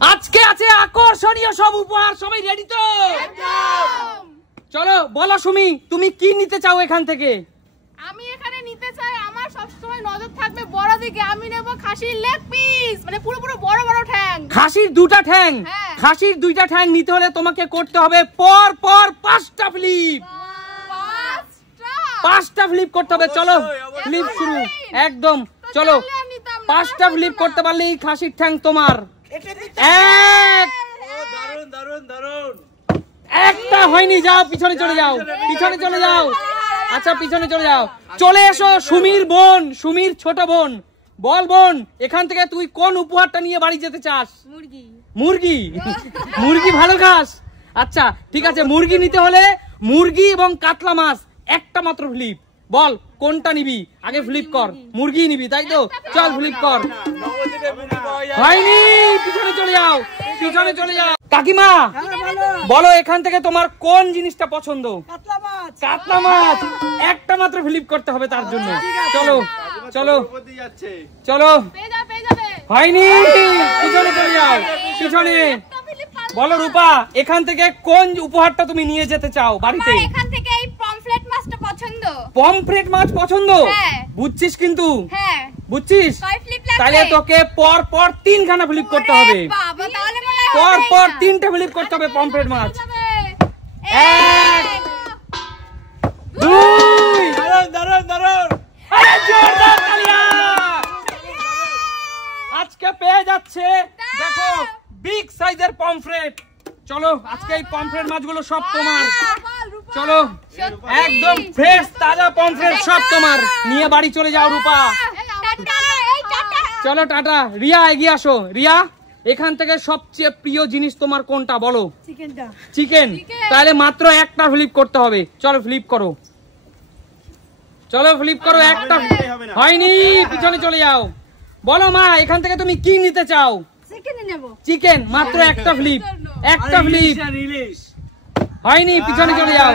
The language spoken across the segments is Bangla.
আজকে আছে আকর্ষণীয় সব উপহার, সবাই রেডি তো? চলো বলো সুমি, তুমি কি নিতে চাও এখান থেকে? আমি এখানে নিতে চাই, আমার সবসময় নজর থাকবে বড় দিকে। আমি নেব খাসির লেগ পিস, মানে পুরো বড় বড় ঠ্যাং। খাসির দুটা ঠ্যাং? খাসির দুইটা ঠ্যাং নিতে হলে তোমাকে করতে হবে পর পর 5টা ফ্লিপ। 5টা ফ্লিপ করতে হবে। চলো ফ্লিপ শুরু, একদম চলো। 5টা ফ্লিপ করতে পারলে এই খাসির ঠ্যাং তোমার। একটা হয়নি, যাও পিছনে চলে যাও, পিছনে চলে যাও। আচ্ছা পিছনে চলে যাও। চলে এসো সুমির বোন, সুমির ছোট বোন। বল বোন, এখান থেকে তুই কোন উপহারটা নিয়ে বাড়ি যেতে চাস? মুরগি। মুরগি? মুরগি ভালো খাস? আচ্ছা ঠিক আছে, মুরগি নিতে হলে মুরগি এবং কাতলা মাছ একটা মাত্র ফ্লিপ। বল কোনটা নিবি? আগে ফ্লিপ কর। মুরগি নিবি তাই তো? চল ফ্লিপ কর। হয়নি, পিছনে চলে যাও, পিছনে চলে যাও। কাকিমা বলো এখান থেকে তোমার কোন জিনিসটা পছন্দ? কাতলা মাছ। একটা মাত্র ফ্লিপ করতে হবে তার জন্য। চলো চলো চলো। হয়নি, পিছনে চলে যাও, পিছনে। বলো রূপা, এখান থেকে কোন উপহারটা তুমি নিয়ে যেতে চাও বাড়িতে? এখান থেকে এই পমফ্রেট মাছটা পছন্দ। পমফ্রেট মাছ পছন্দ? বুঝছিস কিন্তু? হ্যাঁ বুঝছিস? তাহলে তোকে পর পর 3খানা ফ্লিপ করতে হবে। পর পর 3টে ফ্লিপ করতে হবে পমফ্রেট মাছ। 1 2 আজকে পেয়ে যাচ্ছে দেখো বিগ সাইজের পমফ্রেট। চলো আজকে এই পমফ্রেট মাছগুলো সব তোমার। চলো একদম ফ্রেশ তাজা পমফ্রেট সব তোমার। নিয়ে বাড়ি চলে যাও রূপা। চলো টাটা। রিয়া এগিয়ে আসো। রিয়া, এখান থেকে সবচেয়ে প্রিয় জিনিস তোমার কোনটা বলো? চিকেন। তাহলে মাত্র একটা ফ্লিপ করতে হবে। চলো ফ্লিপ করো, চলো ফ্লিপ করো। একটা হয়নি, পিছনে চলে যাও। বলো মা, এখান থেকে তুমি কি নিতে চাও? চিকেন। মাত্র একটা ফ্লিপ, একটা ফ্লিপ। হয়নি, পিছনে চলে যাও,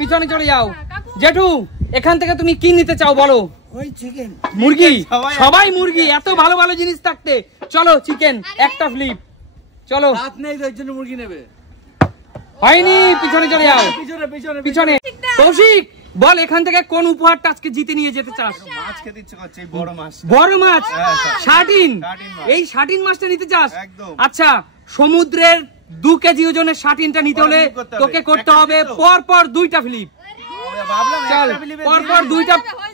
পিছনে চলে যাও। জেঠু, এখান থেকে তুমি কি নিতে চাও বলো? মুরগি। সবাই মুরগি, এত ভালো ভালো জিনিস থাকতে। চলো চিকেন, একটা ফ্লিপ। চলো। মুরগি নেবে। হয়নি, পিছনে চলে যাও, পিছনে। কৌশিক বল, এখান থেকে কোন উপহারটা আজকে জিতে নিয়ে যেতে চাস? বড় মাছ। শার্টিন। এই শার্টিন মাছটা নিতে চাস? আচ্ছা, সমুদ্রের 2 কেজি ওজনের শার্টিনটা নিতে হলে তোকে করতে হবে পর পর 2টা ফ্লিপ। চল,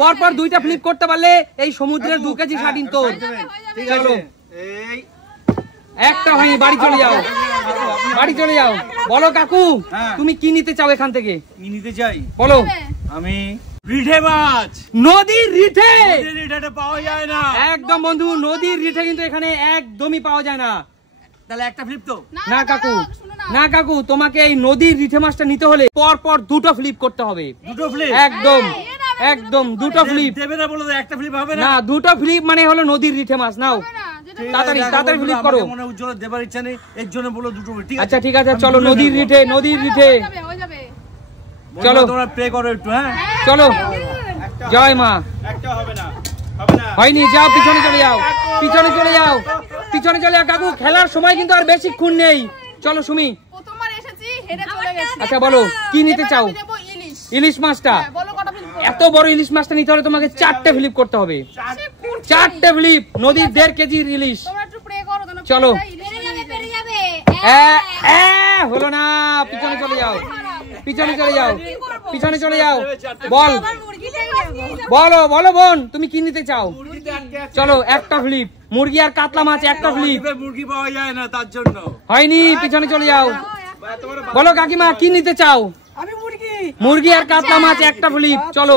পরপর দুইটা ফ্লিপ করতে পারলে এই সমুদ্রের 2 কেজি শার্টিন তোর। চলো। একটা হয়নি, বাড়ি চলে যাও, বাড়ি চলে যাও। বলো কাকু, তুমি কি নিতে চাও এখান থেকে? নিতে চাই বলো। আমি রিঠে মাছ। নদীর রিঠে? রিঠেটা পাওয়া যায় না। একদম বন্ধু, নদীর রিঠে কিন্তু এখানে একদমই পাওয়া যায় না। তাহলে একটা ফ্লিপ তো? না কাকু, না কাকু, তোমাকে এই নদীর রিঠে মাছটা নিতে হলে পর পর 2টো ফ্লিপ করতে হবে। 2টো ফ্লিপ? একদম একদম 2টো ফ্লিপ। দেবে না বলো, একটা ফ্লিপ হবে না? না, 2টো ফ্লিপ মানে হলো নদীর রিঠে মাছ। নাও তাড়াতাড়ি তাড়াতাড়ি ফ্লিপ করো। মনে উজ্জ্বল দেবার ইচ্ছা নেই, এর জন্য বলো 2টো। ঠিক আছে, আচ্ছা ঠিক আছে, চলো নদীর রিঠে, নদীর রিঠে। চলো তোমরা প্রে করো একটু। হ্যাঁ চলো। জয় মা। একটা হবে না, হয়নি, যাও পিছনে চলে যাও, পিছনে চলে যাও, পিছনে চলে যাও। কাকু, খেলার সময় কিন্তু আর বেশিক্ষণ নেই। চলো সুমি। আচ্ছা বলো কি নিতে চাও? ইলিশ মাছটা। এত বড় ইলিশ মাছটা নিতে হলে তোমাকে 4টে ফ্লিপ করতে হবে। 4টে ফ্লিপ, নদীর 1.5 কেজির ইলিশ। চলো। হলো না, পিছনে চলে যাও, পিছনে চলে যাও, পিছনে চলে যাও। বল, বলো বলো বোন, তুমি কি নিতে চাও? চলো একটা ফ্লিপ। মুরগি আর কাতলা মাছ একটা ফ্লিপ। মুরগি পাওয়া যায় না তার জন্য। হয়নি, পিছনে চলে যাও। বলো কাকিমা কি নিতে চাও? মুরগি আর কাতলা মাছ একটা ফ্লিপ। চলো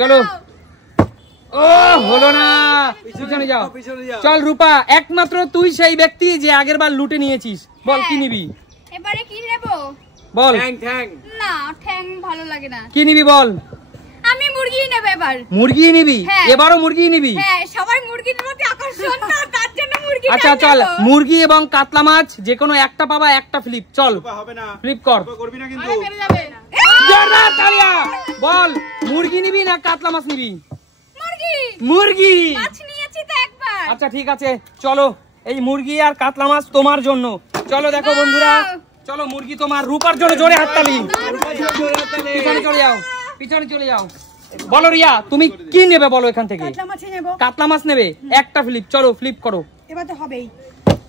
চলো। ও হলো না, পিছনে যাও। চল রূপা, একমাত্র তুই সেই ব্যক্তি যে আগের বার লুটে নিয়েছিস। বল কি নিবি? এবারে কি নেব বল। ঠ্যাং। না, ঠ্যাং ভালো লাগে না। কি নিবি বল? আমি মুরগি নেব এবার। মুরগি নিবি? এবারও মুরগি নিবি? হ্যাঁ, সবাই মুরগির প্রতি আকর্ষণ তো, তার জন্য মুরগি। আচ্ছা চল, মুরগি এবং কাতলা মাছ যে কোনো একটা পাবা, একটা ফ্লিপ। চল হবে না, ফ্লিপ কর। করবি না কিন্তু। আরে পেরে যাবে। জোরদার তালিয়া। বল, মুরগি নিবি না কাতলা মাছ নিবি? মুরগি। মুরগি। মাছ নিয়েছি তো একবার। আচ্ছা ঠিক আছে, চলো এই মুরগি আর কাতলা মাছ তোমার জন্য। চলো দেখো বন্ধুরা, চলো মুরগি তোমার, রূপার জন্য জোরে হাততালি। পিছনে চলে যাও, পিছনে চলে যাও। বলো রিয়া তুমি কি নেবে বলো এখান থেকে? কাতলা মাছ নেবে, একটা ফ্লিপ। চলো ফ্লিপ করো। এবার তো হবেই।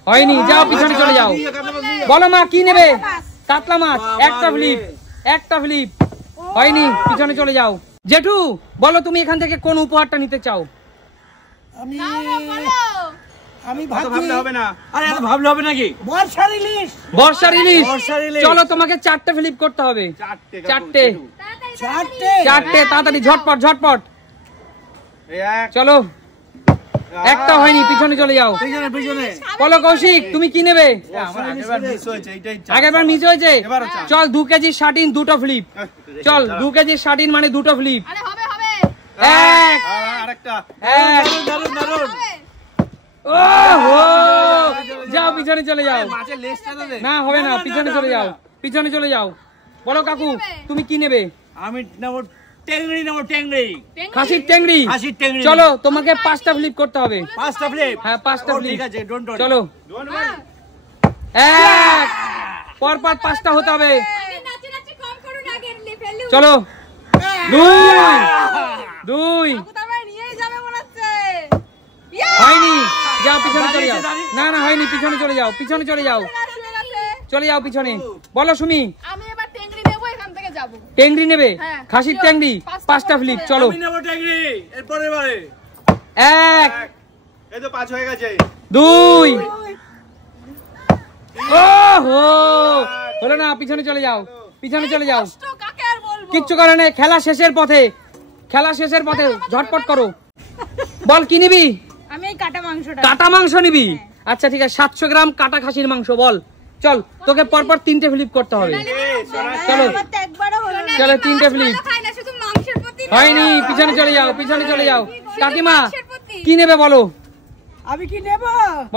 হয়নি, যাও পিছনে চলে যাও। বলো মা কি নেবে? কাতলা মাছ, একটা ফ্লিপ, একটা ফ্লিপ। হয়নি, পিছনে চলে যাও। জেঠু বলো তুমি এখান থেকে কোন উপহারটা নিতে চাও? আমি ভাবলে হবে না। আরে এত ভাবলে হবে নাকি? বর্ষার ইলিশ। বর্ষার ইলিশ। চলো তোমাকে 4টে ফ্লিপ করতে হবে। 4টে, 4টে তাড়াতাড়ি, ঝটপট ঝটপট। চলো, একটা হয়নি, পিছনে চলে যাও। বলো কৌশিক তুমি কি নেবে? আগেরবার মিস হয়েছে। চল 2 কেজি শার্টিন, 2টো ফ্লিপ। চল 2 কেজি শার্টিন মানে 2টো ফ্লিপ। এক, যাও পিছনে চলে যাও। না হবে না, পিছনে চলে যাও, পিছনে চলে যাও। বলো কাকু তুমি কি নেবে? আমি নেব টেংরি, নেব টেংরি, খাসির টেংরি। খাসির টেংরি। চলো তোমাকে 5টা ফ্লিপ করতে হবে। 5টা ফ্লিপ? হ্যাঁ 5টা ফ্লিপ। ঠিক আছে, ডোন্ট ওয়ারি। চলো, এক, পরপর 5টা হতে হবে। চলো, 2, হয়নি, যাও পিছনে চলে যাও। না না হয়নি, পিছনে চলে যাও, পিছনে চলে যাও, চলে যাও পিছনে। বলো সুমি আমি এবার টেংরি নেব, এখান থেকে যাব। টেংরি নেবে? হ্যাঁ। খাসির টেংরি, 5টা ফ্লিপ। চলো, আমি নেব টেংরি, এরপরে বারে। 1, এই তো 5 হয়ে গেছে। 2, ওহো হলো না, পিছনে চলে যাও, পিছনে চলে যাও। কষ্ট কাকে আর বলবো? কিচ্ছু করে না, খেলা শেষের পথে, খেলা শেষের পথে, ঝটপট করো। বল কি নিবি? আমি এই কাটা মাংসটা। কাটা মাংস নিবি? আচ্ছা ঠিক আছে, 700 গ্রাম কাটা খাসির মাংস। বল চল, তোকে পরপর 3টে ফ্লিপ করতে হবে। চলো চলো 3টে ফ্লিপ। হয়নি, পিছনে চলে যাও, পিছনে চলে যাও। কাকিমা কি নেবে বলো? আমি কি নেব?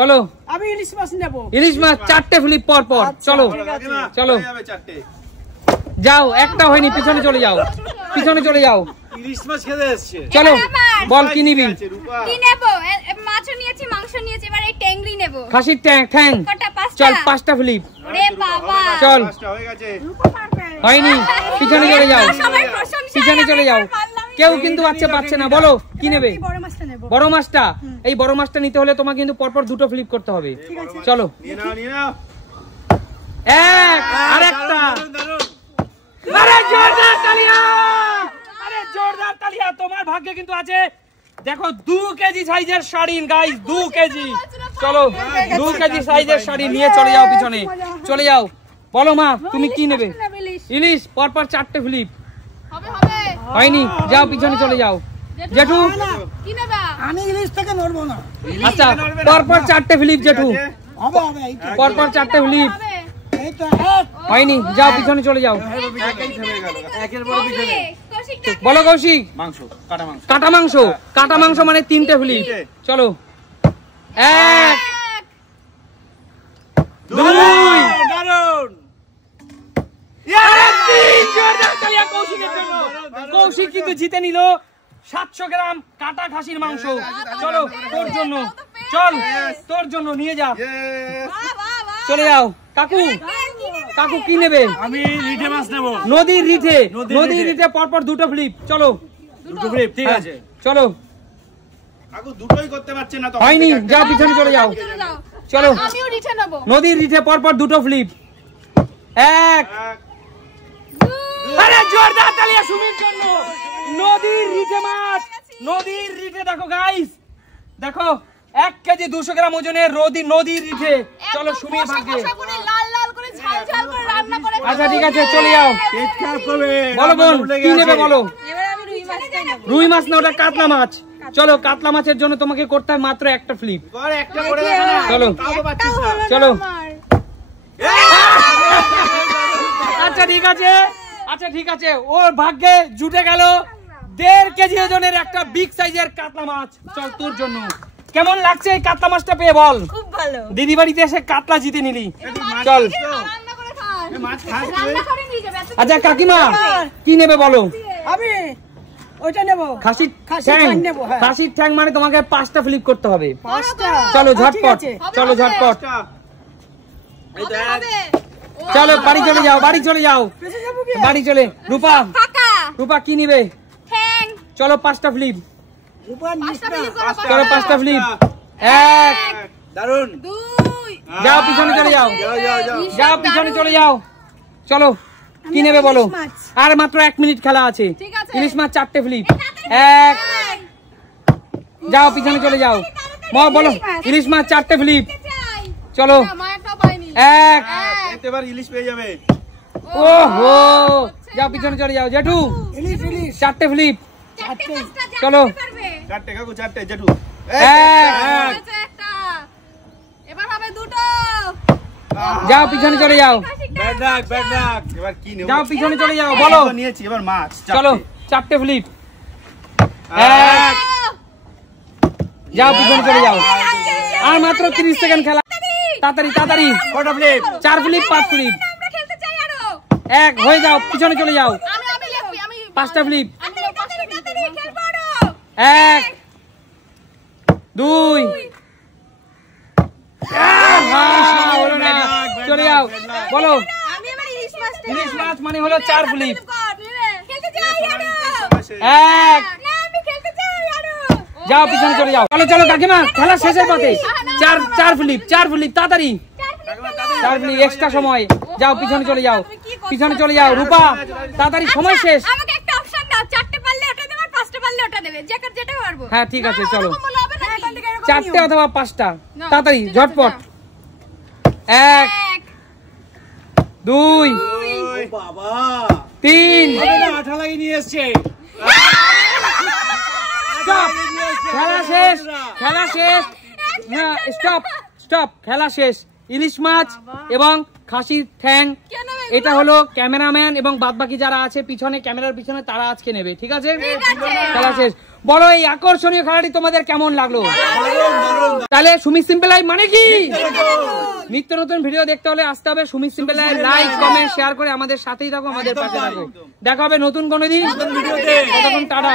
বলো। আমি ইলিশ মাছ নেব। ইলিশ মাছ, 4টে ফ্লিপ পর পর। চলো চলো, যাও, একটা হয়নি, পিছনে চলে যাও, পিছনে চলে যাও। ইলিশ মাছ খেতে এসেছে। চলো বল কি নিবি? কি নেব? মাছ নিয়েছি, মাংস নিয়েছি, এবার এই টেংরি নেব। খাসির ঠ্যাং। চল 5টা ফ্লিপ। ওরে বাবা, চল, 5টা হয়ে গেছে। হয়নি, পিছনে চলে যাও, সবাই প্রশংসা। পিছনে চলে যাও। কেউ কিন্তু বাচ্চা পাচ্ছে না। বলো কি নেবে? বড় মাছটা নেব। বড় মাছটা। এই বড় মাছটা নিতে হলে তোমাকে কিন্তু পরপর 2টো ফ্লিপ করতে হবে। চলো, নিয়ে নাও, নিয়ে নাও। এক, আরেকটা। দারুন। আরে জোরদার তালিয়া, আরে জোরদার তালিয়া। তোমার ভাগ্যে কিন্তু আছে, দেখো 2 কেজি সাইজের শাড়িন গাইস, 2 কেজি। চলো 2 কেজি সাইজের শাড়ি নিয়ে চলে যাও, পিছনে চলে যাও। বলো মা তুমি কি নেবে? ইলিশ, পরপর 4টে ফ্লিপ। হবে হবে। হয়নি, যাও পিছনে চলে যাও। জেঠু কি নেবা? আমি ইলিশ থেকে নড়বো না। আচ্ছা পরপর 4টে ফ্লিপ জেঠু, হবে হবে, এই তো। পরপর 4টে ফ্লিপ। এই তো এক। হয়নি, যাও পিছনে চলে যাও। একের পর পিছনে। বলো কৌশিক। মাংস, কাটা মাংস। কাটা মাংস, কাটা মাংস মানে 3টে ফ্লিপ। চলো, 1, 2, দারুন। আরে 3, জোরদার তালিয়া কৌশিকের জন্য। কৌশিক কিন্তু জিতে নিল 700 গ্রাম কাটা খাসির মাংস। চলো তোর জন্য, চল তোর জন্য নিয়ে যা, চলে যাও। কাকু, কাকু কি নেবে? আমি রিঠে মাছ নেব। নদীর রিঠে, নদীর নদীর রিঠে। রিঠে পরপর 2টো ফ্লিপ। চলো 2টো ফ্লিপ, ঠিক আছে। চলো, কাকু দুটোই করতে পারছে না তো। হয়নি, যাও পিছনে চলে যাও। চলো আমিও রিঠে নেব। নদীর রিঠে পরপর 2টো ফ্লিপ। 1, আরে জোরদার তালিয়া সুমির জন্য। নদীর রিঠে মাছ, নদীর রিঠে। দেখো গাইস, দেখো 1 কেজি 200 গ্রাম ওজনের নদীর রিঠে। চলো সুমির ভাগ্যে। কষা করে লাল লাল করে ঝাল ঝাল করে রান্না করে আচ্ছা ঠিক আছে, চলে যাও। পেট খারাপ করবে। বলো বোন কি নেবে বলো? এবার আমি রুই মাছটা নেব। রুই মাছ না, ওটা কাতলা মাছ। চলো কাতলা মাছের জন্য তোমাকে করতে হয় মাত্র একটা ফ্লিপ। আর একটা করে দেখো না। চলো তাও তো পাচ্ছিস না। চলো। আচ্ছা ঠিক আছে, আচ্ছা ঠিক আছে, ওর ভাগ্যে জুটে গেল 1.5 কেজি ওজনের একটা বিগ সাইজের কাতলা মাছ। চল তোর জন্য। কেমন লাগছে এই কাতলা মাছটা পেয়ে বল? খুব ভালো। দিদি বাড়িতে এসে কাতলা জিতে নিলি। চল। রান্না করে খাস। মাছ খাস তুই? রান্না করে নিয়ে যাবে। আচ্ছা কাকিমা কি নেবে বলো? আমি ওইটা নেবো। খাসির খাসির ঠ্যাং ঠ্যাং নেবো, হ্যাঁ। খাসির ঠ্যাং মানে তোমাকে 5টা ফ্লিপ করতে হবে। 5টা। চলো ঠিক ঝটপট, আছে। চলো ঝটপট, এই তো এক। হবে। চলো বাড়ি চলে যাও, বাড়ি চলে যাও, বেঁচে যাবো কি? বাড়ি চলে। রূপা, ফাঁকা রূপা কি নিবে? ঠ্যাং চলো 5টা ফ্লিপ, রূপার পাঁচটা নিচটা। ফ্লিপ করো, চলো 5টা ফ্লিপ। 1, দারুন। 2, যাও পিছনে চলে যাও, যাও যাও যাও। যাও পিছনে চলে যাও। চলো কি নেবে বলো? আর মাত্র 1 মিনিট খেলা আছে। ঠিক আছে। ইলিশ মাছ 4টে ফ্লিপ। 1, যাও পিছনে চলে যাও। বলো ইলিশ মাছ 4টে ফ্লিপ। চাই চলো মা একটাও পাইনি। 1, এতে এবার ইলিশ পেয়ে যাবে। ওহো, যাও পিছনে চলে যাও। জেঠু ইলিশ ইলিশ। 4টে ফ্লিপ। চারটে পাঁচটা যা চলো। করতে পারবে চারটে কাকু, চারটে জেঠু। 1, হয়েছে একটা। এবার হবে 2টো। যাও পিছনে চলে যাও, ব্যাড রাখ, ব্যাড রাখ। এবার কি নেব? যাও পিছনে চলে যাও। বলো তো নিয়েছি, এবার মাছ। চলো 4টে ফ্লিপ। 1, যাও পিছনে চলে যাও। আর মাত্র 30 সেকেন্ড খেলা। তাড়াতাড়ি তাড়াতাড়ি। কটা প্লেট? 4 flip 5 flip. আমরা খেলতে চাই আরো 1 হয়ে যাও, পিছনে চলে যাও। আমি লেখবি, আমি 5টা ফ্লিপ। তাড়াতাড়ি খেলবো আরো 1, 2, হলো না, চলে যাও। বলো আমি এবার ইলিশ মাছটা ইলিশ মাছ মানে হলো 4 ফ্লিপ। খেলতে চাই আরো 1, না আমি খেলতে চাই আরো যাও পিছনে চলে যাও। চলো চলো কাকিমা, খেলা শেষের পথে। 4 ফ্লিপ, 4 ফ্লিপ, তাড়াতাড়ি 4 ফ্লিপ, এক্সট্রা সময়। যাও পিছনে চলে যাও, পিছনে চলে যাও। রূপা তাড়াতাড়ি, সময় শেষ। আমাকে একটা অপশন দাও 4টে পারলে ওটা দেবে আর 5টে পারলে ওটা দেবে যেটা পারবো হ্যাঁ ঠিক আছে, চলো ওরকম বললে হবে নাকি? 4টে অথবা 5টা। তাড়াতাড়ি ঠিক আছে, ঝটপট। যা। 1, 2, ও বাবা। 3, হবে না, আঠা লাগিয়ে নিয়ে এসছে। স্টপ। খেলা শেষ, খেলা শেষ। হ্যাঁ স্টপ, স্টপ, খেলা শেষ। ইলিশ মাছ এবং খাসির ঠ্যাং, কেন এগুলো? এটা হলো ক্যামেরাম্যান এবং বাদবাকি যারা আছে পিছনে ক্যামেরার পিছনে তারা আজকে নেবে, ঠিক আছে? খেলা শেষ। বলো এই আকর্ষণীয় খেলাটি তোমাদের কেমন লাগলো? তাহলে সুমিত সিম্পল লাইভ মানে কি? নিত্য নতুন ভিডিও দেখতে হলে আসতে হবে Sumit simple live. Like comment share করে আমাদের সাথেই থাকো, আমাদের পাশে থাকো। দেখা হবে নতুন কোনো দিন। ততক্ষণ টাটা।